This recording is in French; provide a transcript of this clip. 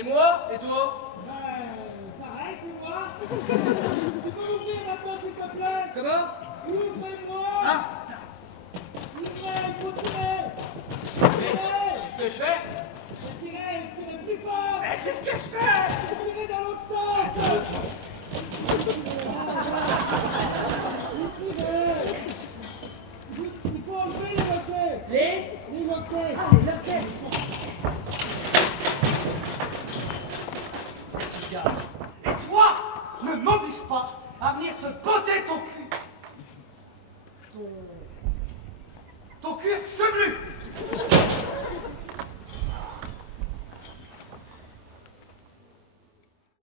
c'est moi, et toi? Pareil, tu vois. Tu peux m'ouvrir maintenant, s'il te plaît? Comment? Ouvrez-moi. Ah! Ouvrez, il faut tirer. Qu'est-ce que je fais? Tirez plus fort. Mais c'est ce que je fais! Tirez dans l'autre sens. Dans l'autre sens. Il faut enlever les loquets. Les loquets. Ah, les loquets! Cigare. Et toi, ne m'oblige pas à venir te botter ton cul. Ton cul chevelu.